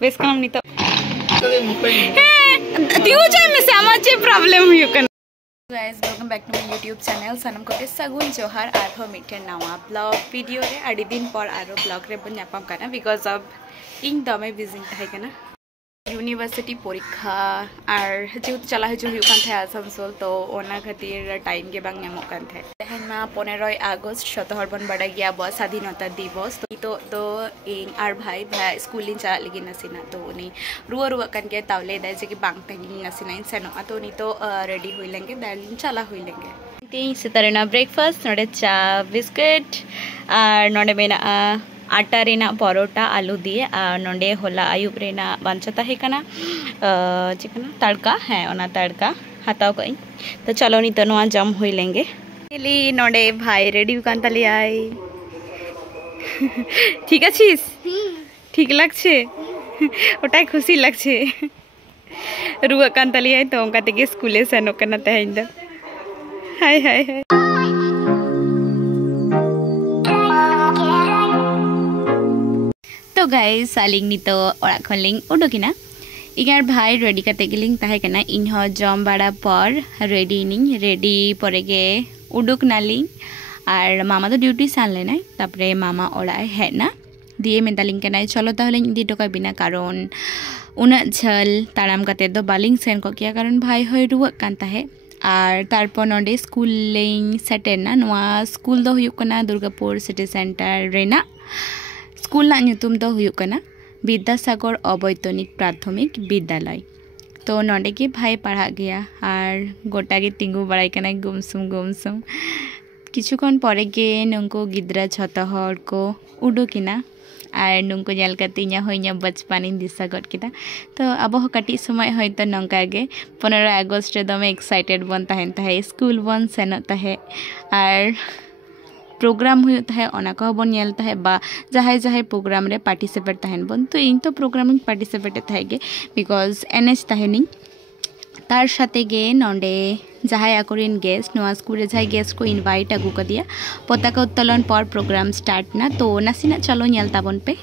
Base कम नहीं तो दियो जाए में से आमा चे प्रॉब्लम हुई कन guys welcome back to my YouTube channel सनम को सगुन जोहार आरो मिटे नवा ब्लॉग वीडियो रे आडी दिन पर आरो ब्लॉग रे बन नापाम काना बिकॉज ऑफ इन दमे बिजी थाय काना यूनिवर्सिटी परीक्षा और जो चला हजू कान थे आसानसोल तो ओना खातिर टाइम के बांग नामो कान थे तेहन मा 15 अगस्त शतहर बन बड़ा गया बो स्वाधीनता दिवस तो इन आर भाई स्कूल इन चला लगी नसीना तो उनी रुआ कान के तावले दे जे कि बांग तेनी नसीना इन सेनो तो उनी तो रेडी हुई लेंगे देन चला हुई लेंगे तीन सितारेना ब्रेकफास्ट नोडे चा बिस्किट और नोडे मेना आटा रेना परोटा आलू दिए नोडे होला आयुब रेना बांचता है कना चिकना तड़का है ओना तड़का हाथाव कई तो चलो नी तो नवा जम हुई लेंगे ली नोडे भाई रेडी कान तली आई ठीक आछिस ठीक लागछे ओटाई खुशी लागछे रुआ कान तली आई तो ओंका तेगे स्कूले सेनो कना तेहेन दो हाय हाय हाय तो गाइस सालिंग नितो ओरा खलिंग उडोकिना इगार भाई रेडी करते गेलिंग ताहे कना इनहो जम बाड़ा पर रेडी परेगे उडुक नालिंग और मामा तो ड्यूटी सान लेना तापरे मामा ओरा हेना दिए मेतालिंग कना चलो ताहले इदी टोका बिना कारण उना झल ताराम काते दो बालिंग सेन को किया कारण भाई होय रुवा कान ताहे और तारपर नोडे स्कूल लें सेटेना नवा स्कूल दो हुयुक कना दुर्गापुर सिटी सेंटर रेना स्कूल ना नुतुम दो हुयुक कना विद्यासागर अवैतनिक प्राथमिक विद्यालय तो नोडे के भाई पढ़ा गया और गोटा के तिंगु बड़ाई कना गुमसुम किछुकन परे गे नंको गिद्रा छत हर को उडुकिना और नुनको नेल कते इᱧ होइᱧ बचपन दिशा गड किदा तो अब कटी समय होय तो नंका गे 15 अगस्त रे दमे एक्साइटेड बन ताहेन ताहे स्कूल बन सेन ताहे और प्रोग्राम हुई है ओना को बन नेल ताहे बा जहाय प्रोग्राम रे पार्टिसिपेट ताहेन बन तो इन तो प्रोग्राम में पार्टिसिपेट थाहे गे बिकॉज एनएच ताहेनी तार साथे गे नोडे जहाय आकोरिन गेस्ट नवा स्कूल रे जहाय गेस्ट को इनवाइट आगु कर दिया पताका उत्तोलन पर प्रोग्राम स्टार्ट ना तो नासिना चलो नेल ताबन पे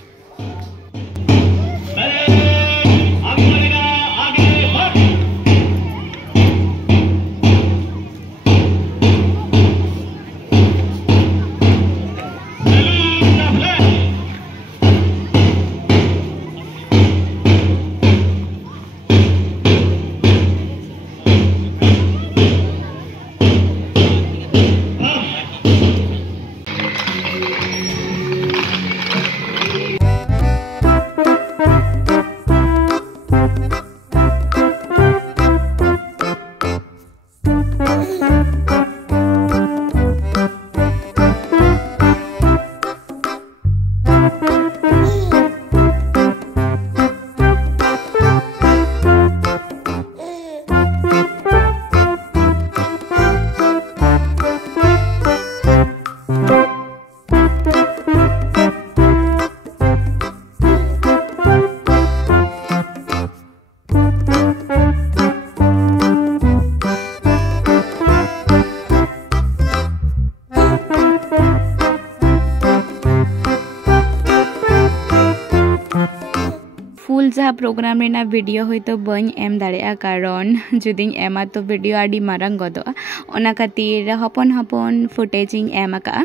फुल जहाँ प्रोग्राम रेना वीडियो हुई तो बन एम दाड़ेगा कारण जुदी एमा तो वीडियो आडी मारंग गदोआ ओना खातिर हपन हपन फुटेजिंग एम आका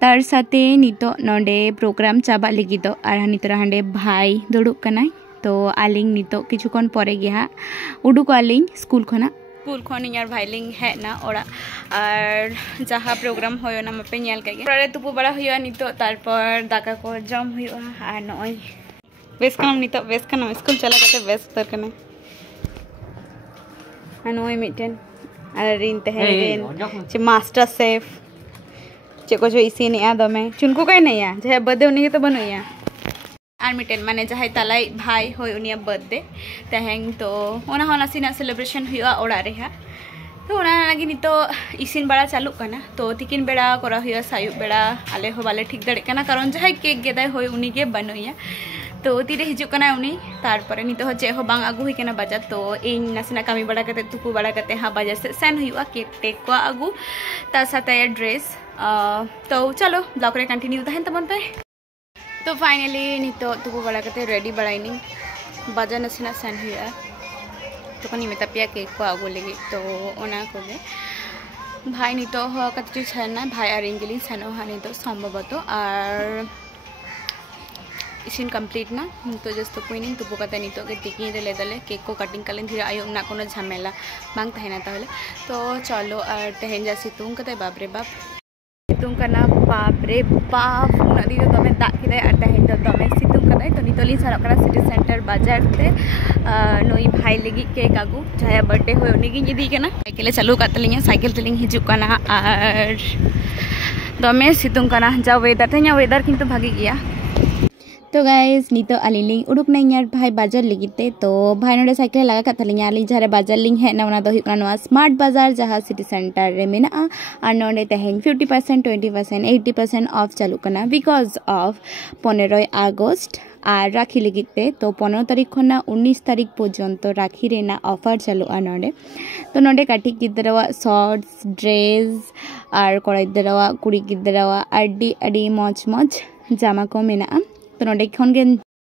तार साथे नितो नोडे प्रोग्राम चाबा लगी दो और नितो हांडे भाई दुड़ुब कनाय तो आलिंग नितो किछुकन परे गया उडुक आलिंग स्कूल खना स्कूल खन यार भाईलिंग है ना ओरा और जहाँ प्रोग्राम होयो ना मपे नेल कागे परे तुपु बड़ा होयो नितो तारपर दाका को जम होयो आ नय बेस कम नितो बेस कना स्कूल चला कते बेस उतर कना नय मिटेन और इन तहेन चे मास्टर शेफ चे को जो इसिन या दमे चुनको कई नहीं या जे बर्थडे उनी तो बनोया और मिटेन माने जहाय तालाई भाई होय उनिया बर्थडे तहेन तो ओना होना सिना सेलिब्रेशन हुआ ओड़ा रे हा तो ओना लगी नितो इसिन बड़ा चालू कना तो तिकिन बेड़ा करा हुआ सायुब बेड़ा आले हो बाले ठीक दड़े कना कारण जहाय केक गेदाय होय उनी गे बनोया तो तीरे हिजू कना उनी तारपरे नितो हो चे हो बांग आगु हुई कना बाजार तो इन नासिना कमी बड़ा कते तुपु बड़ा कते हा बाजार से सेन हुआ केक टेक को आगु ता साथे ड्रेस तो चलो ब्लॉग रे कंटिन्यू तहन तमन पे तो फाइनली नितो तुबु बड़ा कते रेडी बड़ाइनी बाजार नसेना सेन हुआ तो कनी मेता पिया केक को आगो लगी तो ओना कोगे भाई नितो हो कते सेना भाई और इंगलिन सेनो हानि तो संभवतो और इसिन कंप्लीट ना तो जस्ट कुइनिंग तुबु कते नितो के टिकी रे दले केक को कटिंग कलें धीरे आयो ना कोनो झमेला बांग तहेना ताहले तो चलो और तेहेन जा सितुंग कते बाप रे बाप सितुंग करना बाप रे बाप नदी तो दमे दाग किदे और तेहेन तो दमे सितुंग कते तो नितोली सरक करा सिटी सेंटर बाजार ते नोई भाई लगी केक आगु जहाया बर्थडे होय उनी गिन इदी केना साइकिल चालू कतलिंग साइकिल तलिंग हिजुक कना और दमे सितुंग कना जा वेदर ते냐 वेदर किंतु भागी गया तो गाइस नितो अलिलिंग उडुक नाइयार भाई बाजार लिगिते तो भाई नोडे साइकिल लगा कतलिंग आली जहारे बाजार लिंग है ना दो हुकना स्मार्ट बाजार जहाँ सिटी सेंटर रे मेना और नोडे तेहेन 50% 20% 80% ऑफ चालू करना बिकॉज ऑफ 15 अगस्त और राखी लगिते तो 15 तारीख खना 19 तारीख पर्यंत राखी रेना ऑफर चालू नोडे तो नोडे काटी गिद्दरवा शॉर्ट्स ड्रेस और कोड़ा गिद्दरवा कुड़ी गिद्दरवा अड्डी अड्डी मौज मौज जामा को मेना तो नोडे खन गे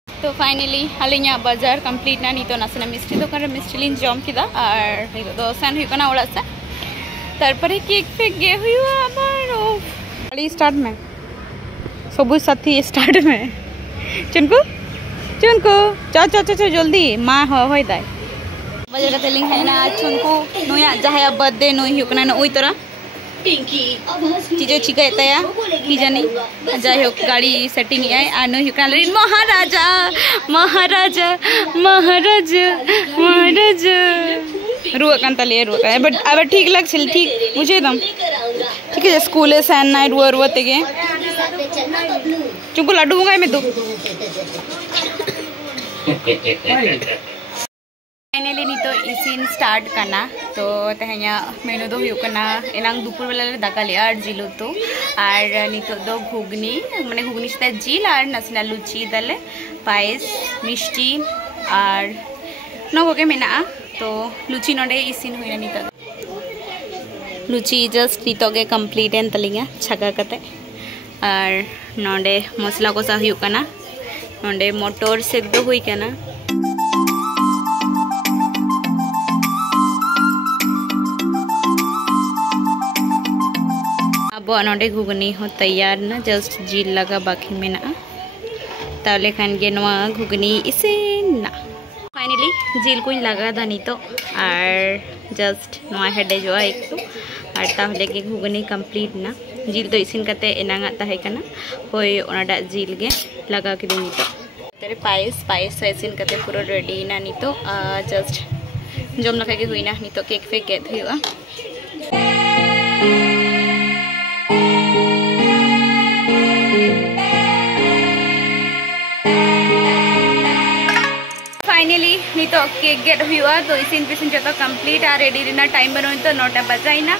तो फाइनली अलिया बाजार कंप्लीट ना नितो नासना मिस्ट्री दुकान रे मिस्ट्री लिन जम किदा और नितो दो सेन हुकना ओड़ा से तारपरे केक पे गे हुआ आबार गाड़ी स्टार्ट में सबु साथी स्टार्ट में चुनको चुनको चा चा चा जल्दी मां होय दाय बाजार का लिंक है ना चुनको नोया जहाया बर्थडे नोई हुकना न ओई तोरा चीजों चिकायता या की जानी जाय हो गाड़ी सेटिंग है आनो हुकना महाराजा महाराजा महाराजा महाराजा रुआ कांतले रुआ बट अब ठीक लग छिल ठीक मुझे दम ठीक है स्कूल है सैन नाइट रुआ रुआ तेगे चुनको लड्डू मंगाए में दो फाइनली नितो इसिन स्टार्ट करना तो तेहेnya मेनू दो हुकना एनांग दुपुर बेला ले दाका ले और जिल उतु और नितो दो घुगनी माने घुगनी साथे जिल और नसना लुची दले पायस मिष्टी और नगो के मेना तो लुची नोडे इसिन होइना नितो लुची जस्ट नितो के कंप्लीट एन तलिंगा छगा कते और नोडे मसला को सा हुकना नोडे मोटर से दो हुई कना अब नोडे घुगनी हो तैयार ना जस्ट जिल लगा बाकी में ना ताले खान गे नवा घुगनी इसे ना फाइनली जिल को लगा दानी तो और जस्ट नवा हेडे जो एक तो और ताहले के घुगनी कंप्लीट ना जिल तो इसिन कते एनांगा ताहे कना होय ओनाडा जिल गे लगा के देनी तो तेरे पायस पायस इसिन कते पूरा रेडी ना नी तो जस्ट जम लगा के हुई ना नी तो केक फेक गेत हुआ फाइनली नितो केक गेट हुआ तो इसिन पिसिन जो कंप्लीट आ रेडी रेना टाइम बनो तो 9टा बजाइना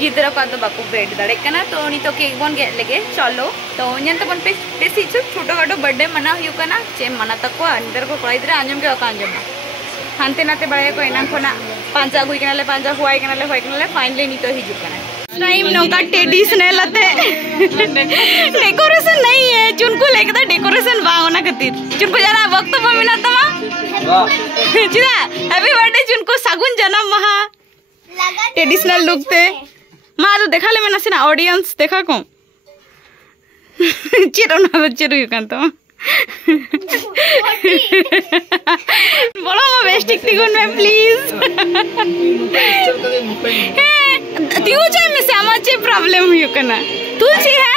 गिद्रा का तो बाकू बेड दड़े कना तो नितो केक बन गेट लगे चलो तो ñan तो बन पे बेसी छोटो खाटो बर्थडे मना हुकना चे मना तको अंदर को कोई इधर आंजम के आंजम हानते नाते बड़े को एना खोना पांचा गुई कनाले पांचा हुआई कनाले फाइनली नितो हिजुकना टाइम नोका ट्रेडिशनल अते डेकोरेशन नहीं है चुनको लेके डेकोरेशन बावना खातिर चुनको जाना वक्त पमिना तमा चिदा हैप्पी बर्थडे चुनको सागुन जन्म महा ट्रेडिशनल लुक ते मा तो देखा ले मना सिना ऑडियंस देखा को चिरो ना चिरो कान तो बड़ा मा बेस्ट टिकन में प्लीज तिगु चाय में से आमाचे प्रॉब्लम हुई कना तुलसी है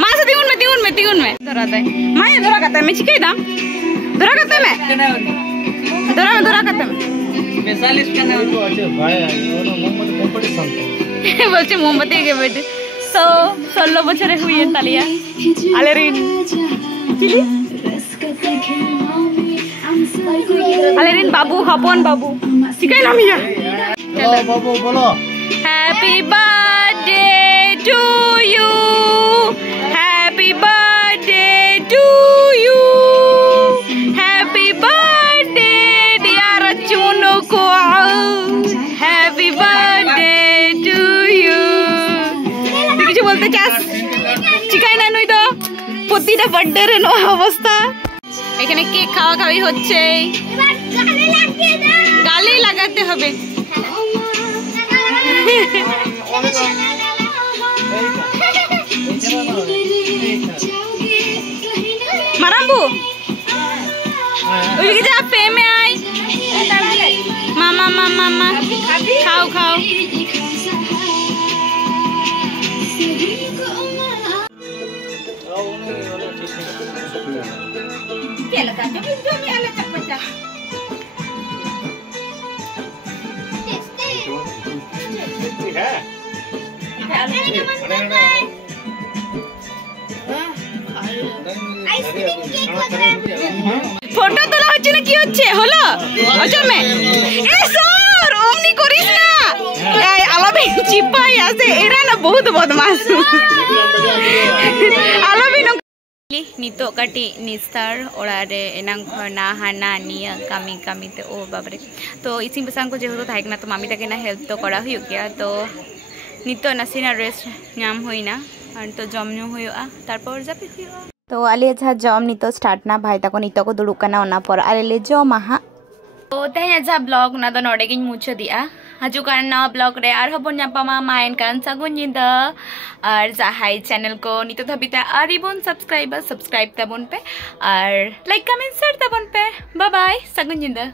मां से तिगुन में धरा दे मां ये धरा करता है मैं चिकई दाम धरा करता है मैं धरा करता है 45 करने वाला तो भाई और मोमबत्ती कंपटीशन बोलचे मोमबत्ती के बेटे सो 16 बछरे हुई है तालिया अलेरिन चिली अलेरिन बाबू हपन बाबू सिकाई लामिया चलो बाबू बोलो happy birthday to you happy birthday to you happy birthday dear Chuno को हैप्पी बर्थडे टू यू किसी बोलते রোগীটা বার্থডে রে নো অবস্থা এখানে কেক খাওয়া খাওয়াই হচ্ছে গালে লাগাতে হবে মারাম্বু ওইদিকে যা ফেমে আয় মামা মামা মামা খাও খাও ফটো তোলা হচ্ছে না কি হচ্ছে হলো অজমে এ সর ওমনি করিস না এই আলাবিন চিপাই আছে এরা না বহুত বদমাস আলাবিন নিতো কাটি নিস্তার ওড়ারে এনাং খনা হানা নিয়া কামি কামিতে ও বাবারে তো ইসিন বাসাং को যেহেতু থাইক না তো মামি তাকে না হেল্প তো করা হইও গিয়া তো নিতো নাসিনা রেস্ট নাম হইনা আর তো জমনু হইওয়া তারপর যাবে হইওয়া तो आले अच्छा जॉम नी तो स्टार्ट ना भाई तको नी तो को दुड़ुक ना ओना पर आले ले जो महा तो तय अच्छा ब्लॉग ना तो नोडे गिन मुछ दिया हजु कारण ना ब्लॉग रे आर हबन जापामा माइन कान सागुन निंदा और जाहाई चैनल को नी तो धबिता आरिबन सब्सक्राइब तबन पे और लाइक कमेंट शेयर तबन पे बाय बाय सागुन निंदा।